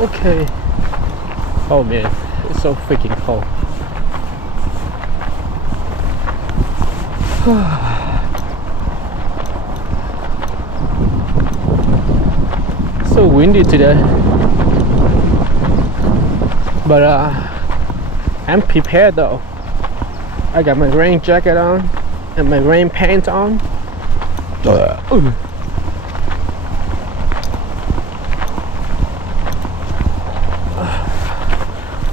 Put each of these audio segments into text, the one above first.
Okay. Oh man, it's so freaking cold. So windy today. But I'm prepared though. I got my rain jacket on and my rain pants on.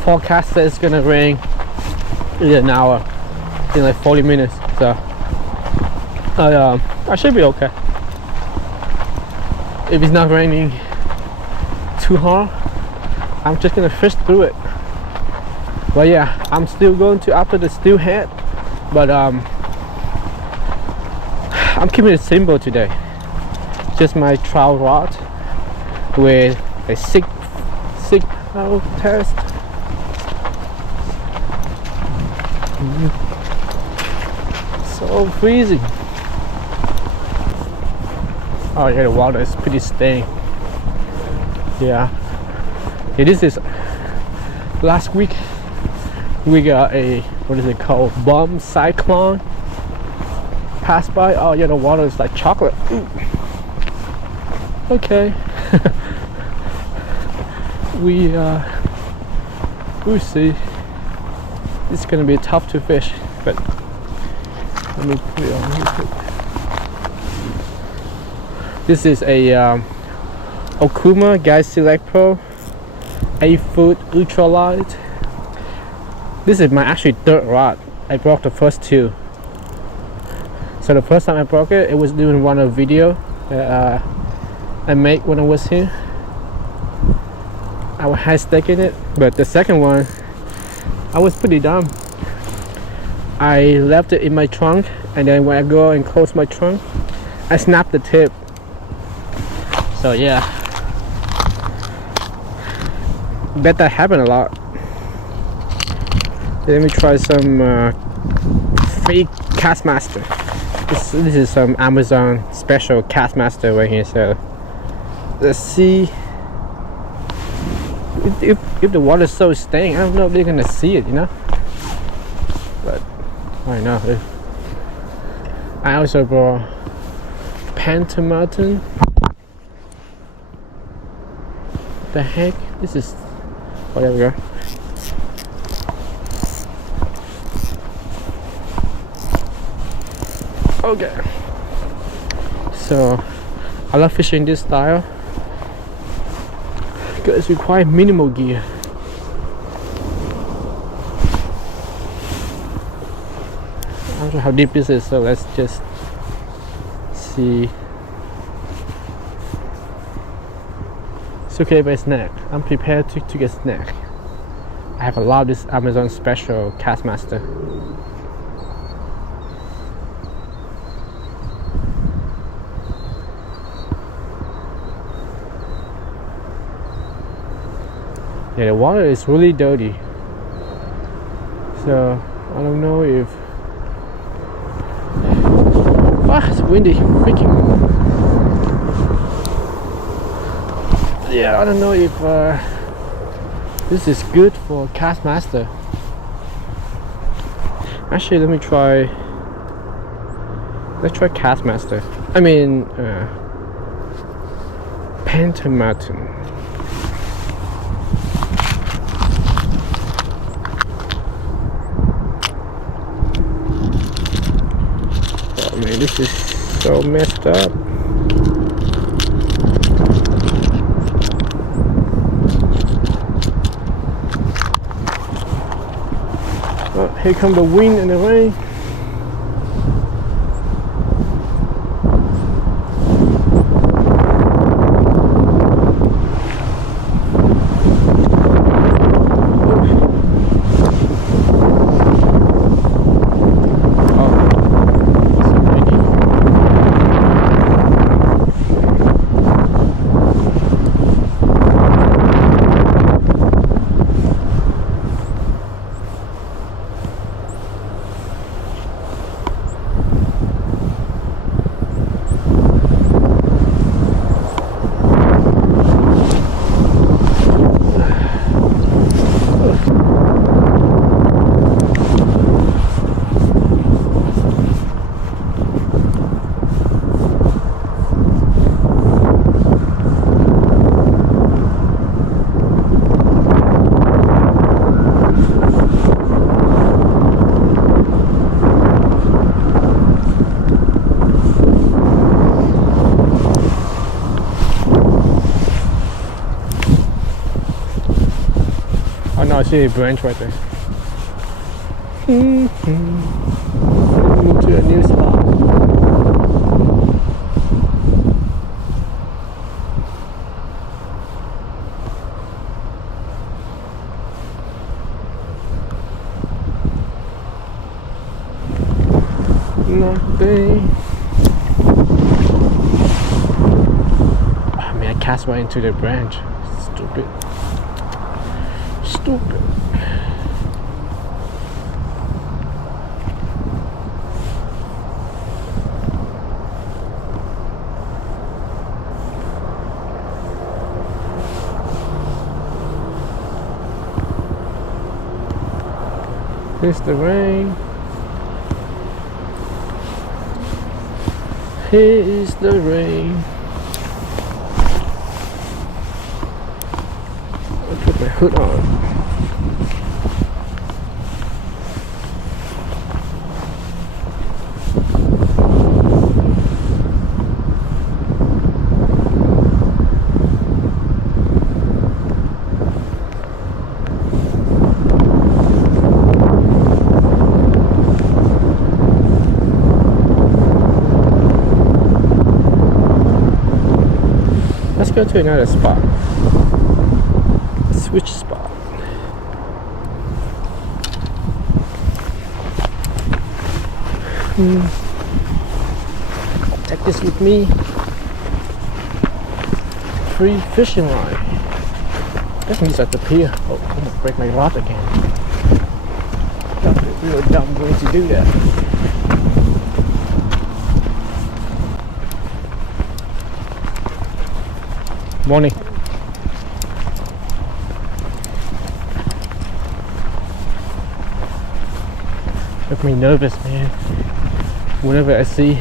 Forecast says it's gonna rain in an hour, in like 40 minutes. So I should be okay. If it's not raining too hard, I'm just gonna fish through it. But yeah, I'm still going to after the Steelhead, but I'm keeping it simple today. Just my trout rod with a 6-pound test. So freezing. Oh yeah, the water is pretty stained. Yeah, this is last week we got a, what is it called, bomb cyclone pass by. Oh yeah, the water is like chocolate. Okay. We'll see. It's gonna be tough to fish, but let me put it on here. This is a Okuma Guide Select Pro 8-foot ultralight. This is my actually third rod. I broke the first two. So the first time I broke it, it was doing one of video that I made when I was here. I was high staking it, but the second one, I was pretty dumb. I left it in my trunk, and then when I go and close my trunk, I snapped the tip. So yeah, bet that happened a lot. Let me try some fake Castmaster. This is some Amazon special Castmaster right here. So let's see if the water is so staying. I don't know if they're gonna see it, you know. But I know. I also brought Mountain. The heck? This is. Oh, there we go. Okay. So I love fishing this style because it requires minimal gear. I'm not sure how deep this is, so let's just see. It's okay if I snack. I'm prepared to get snack. I have a lot of this Amazon special Castmaster. Yeah, the water is really dirty. So I don't know if it's windy, freaking. Yeah, I don't know if this is good for Castmaster. Actually, let's try Castmaster. I mean, Mountain. Oh man, this is so messed up. Oh, here come the wind and the rain. Oh, I see a branch right there. Move to a new spot. Nothing. I mean, I cast right into the branch. Stupid. Stupid. Here's the rain. Here is the rain. I'll put my hood on. Let's go to another spot. Switch spot. Take this with me. Free fishing line. I think it's at the pier. Oh, I'm gonna break my rod again. That's a real dumb way to do that. Morning. Make me nervous, man. Whenever I see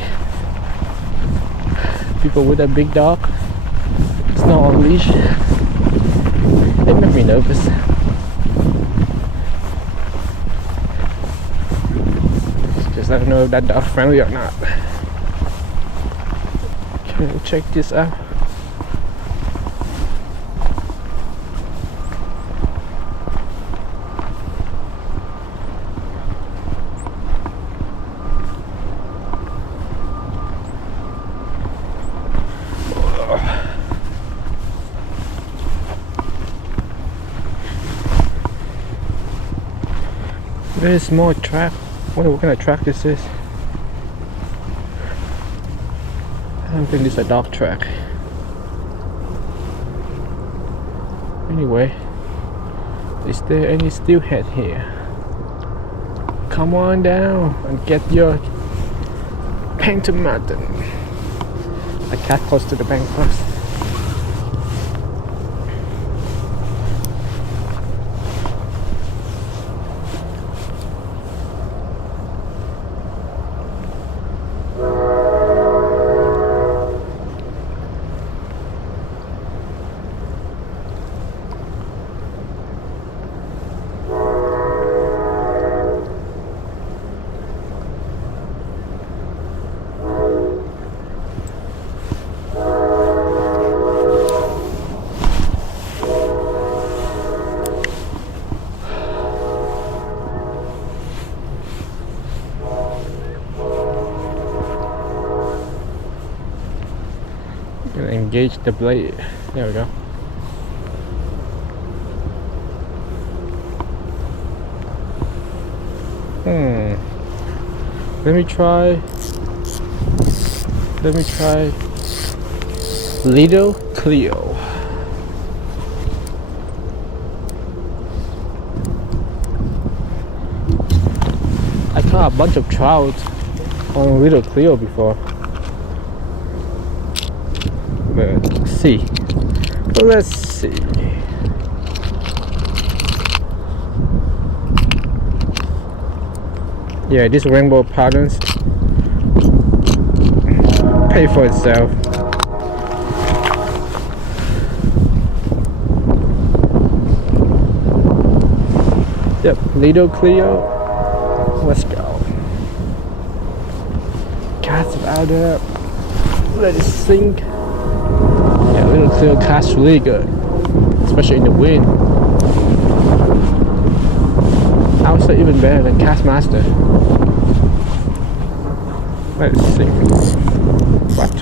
people with a big dog, it's not on leash, it makes me nervous. Because I don't know if that dog's friendly or not. Okay, check this out. Very small track. I wonder what kind of track this is. I don't think this is a dog track. Anyway, is there any steelhead here? Come on down and get your plankton mountain. I cat close to the bank first. Engage the blade. There we go. Let me try Lido Clio. I caught a bunch of trout on Lido Clio before. Let's see. Let's see. Yeah, these rainbow patterns pay for itself. Yep, Lido Clio. Let's go. Cast it out there. Let it sink. Yeah, Lido Clio casts really good, especially in the wind. I would say even better than Castmaster. Let's see. What?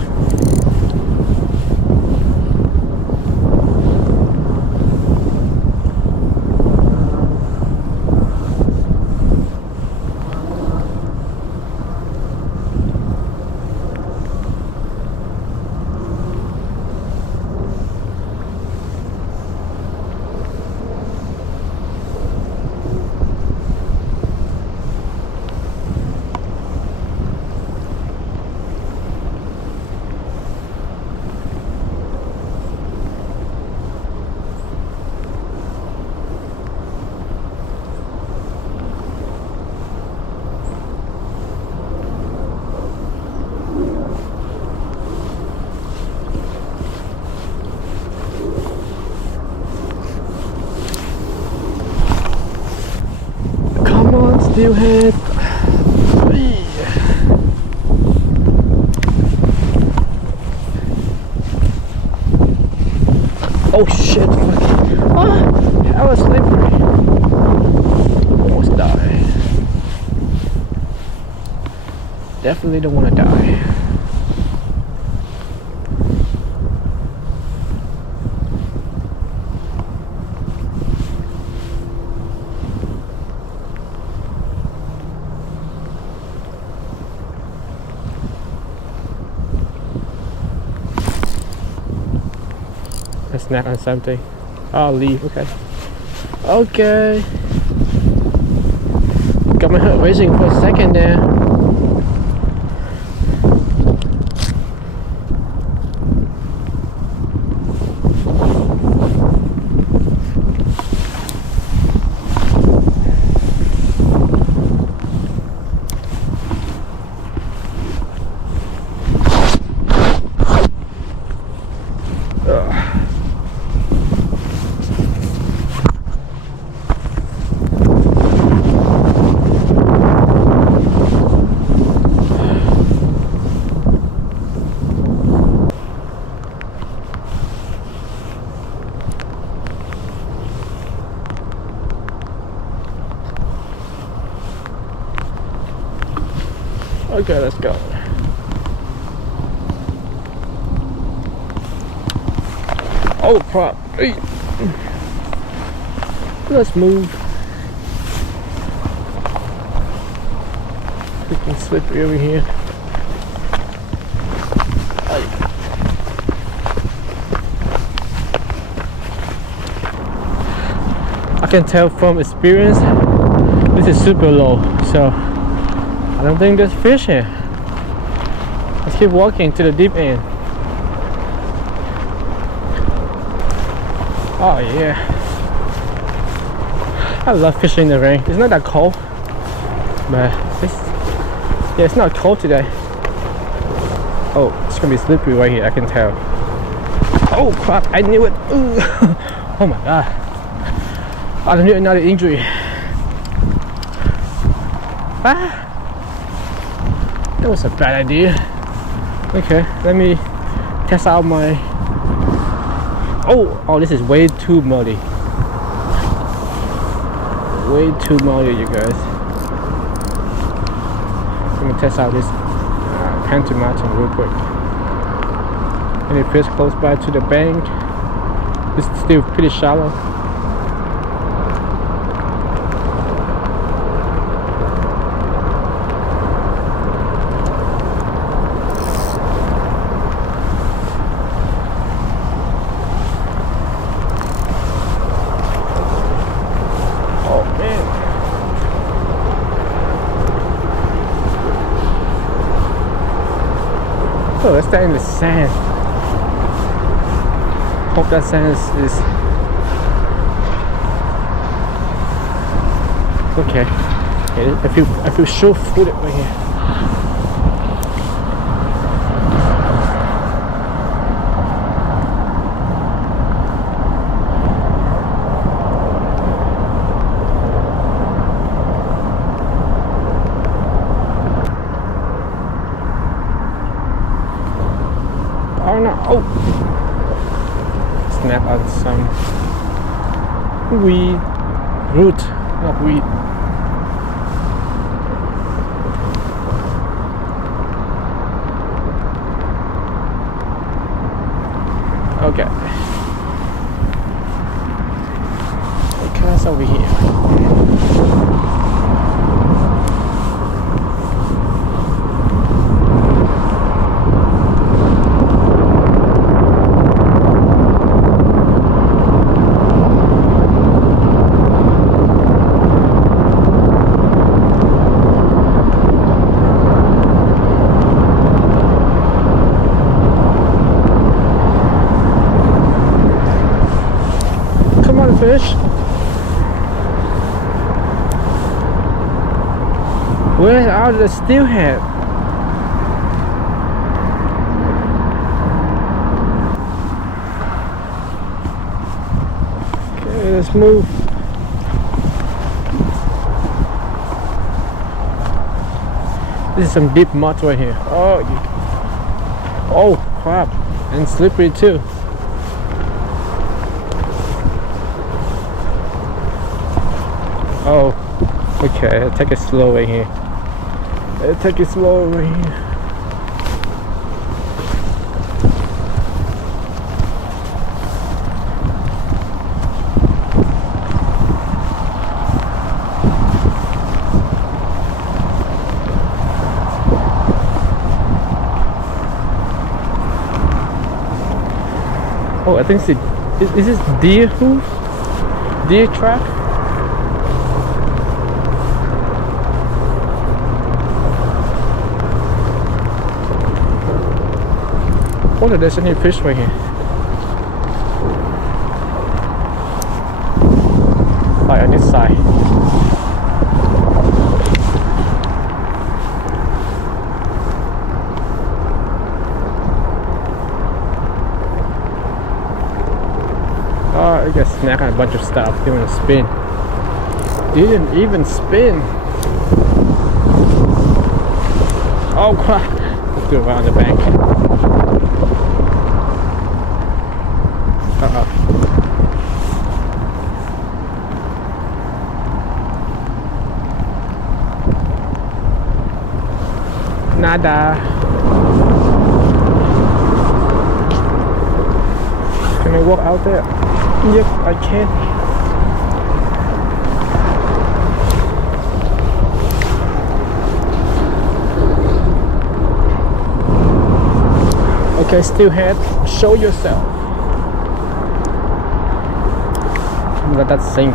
Steelhead. Oh shit! Ah, that was slippery. Almost die. Definitely don't want to die. Snack on something. I'll leave. Okay. Okay. Got my heart racing for a second there. Okay, let's go. Oh crap. Hey. Let's move. Freaking slippery over here. I can tell from experience this is super low, so I don't think there's fish here. Let's keep walking to the deep end. Oh yeah, I love fishing in the rain. It's not that cold, but it's not cold today. Oh, it's gonna be slippery right here, I can tell. Oh crap, I knew it. Ooh. Oh my god, I knew another injury. Ah, that was a bad idea. Okay, let me test out my... Oh, this is way too muddy. Way too muddy, you guys. Let me test out this Phantom Mountain real quick. Any fish close by to the bank? It's still pretty shallow. Oh, let's stay in the sand. Hope that sand is okay. I feel sure-footed right here. Oh no! Oh! Snap on some weed root, not weed. Okay. Cast over here. Come on, fish. Where are the steelhead? Okay, let's move. This is some deep mud right here. Oh crap, and slippery too. Oh, okay, I'll take it slow right here. Take it slow over here. Oh, I think it's is this deer hoof? Deer track? I wonder if there's any fish right here. Right on this side. Oh, I got snack on a bunch of stuff doing a spin. Didn't even spin. Oh crap! Let's do it around the bank. Nada. Can I walk out there? Yep, I can. Okay, Steelhead, show yourself. Let that sink.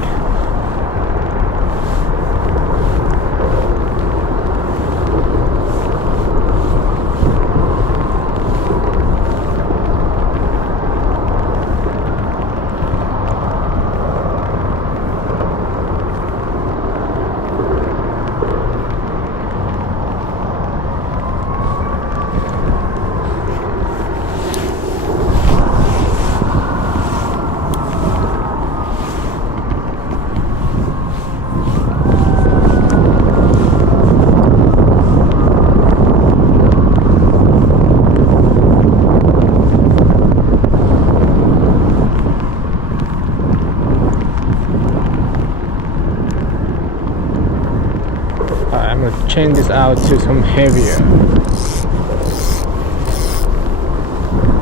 I'm gonna change this out to some heavier.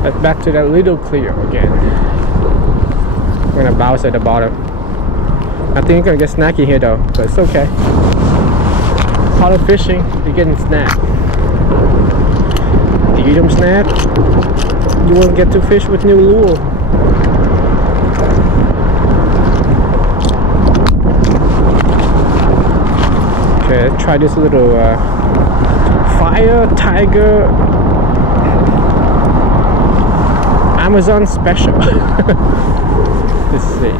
But back to that little clear again. I'm gonna bounce at the bottom. I think I'm gonna get snacky here though, but it's okay. Part of fishing, you're getting snapped. You don't snap, you won't get to fish with new lure. Okay, let's try this little fire tiger Amazon special. Let's see.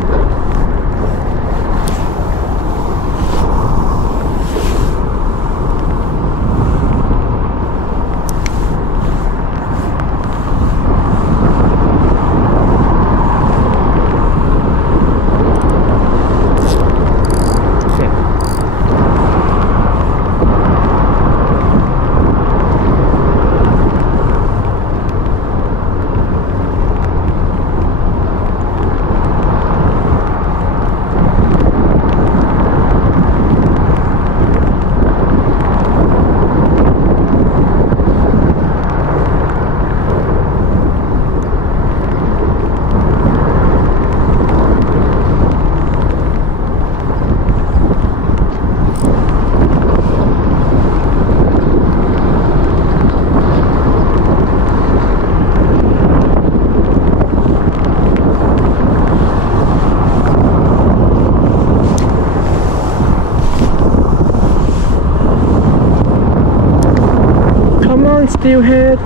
on, Steelhead.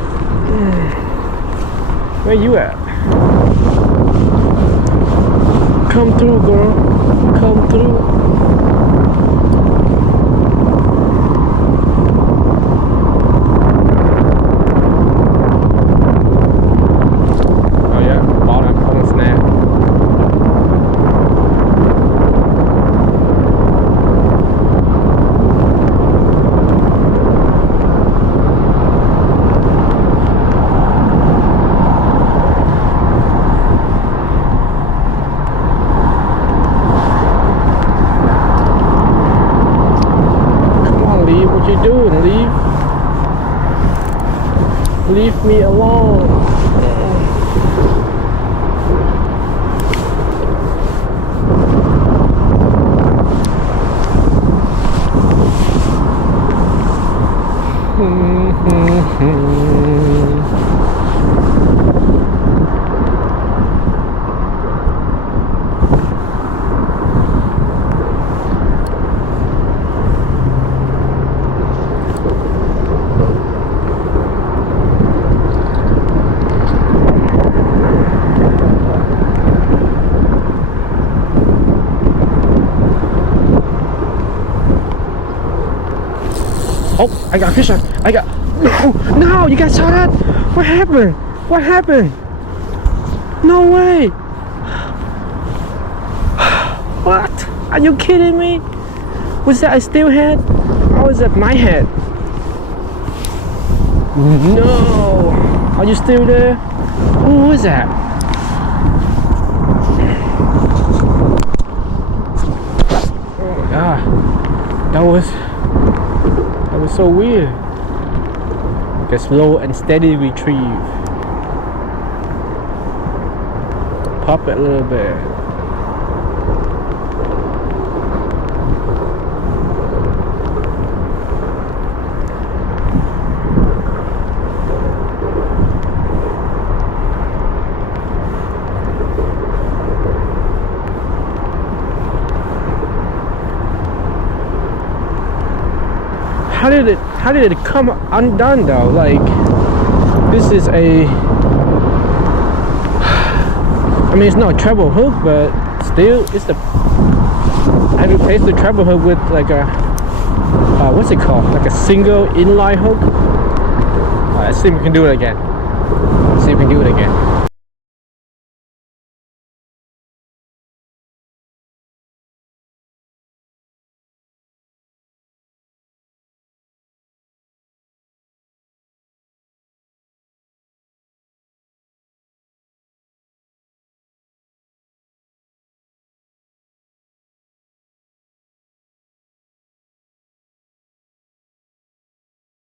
Where you at? Come through, girl. Come through. Oh yeah, bottom on snap. What you doing? Leave me alone. Oh, I got a fish on. I got. No, you guys saw that? What happened? What happened? No way. What? Are you kidding me? Was that a steelhead? Or was that my head? No. Are you still there? Who was that? Oh my god. That was so weird. The slow and steady retrieve. Pop it a little bit. How did it come undone though? Like, this is a, I mean, it's not a treble hook, but still it's the, I replaced the treble hook with like a what's it called, like a single inline hook. Let's see if we can do it again.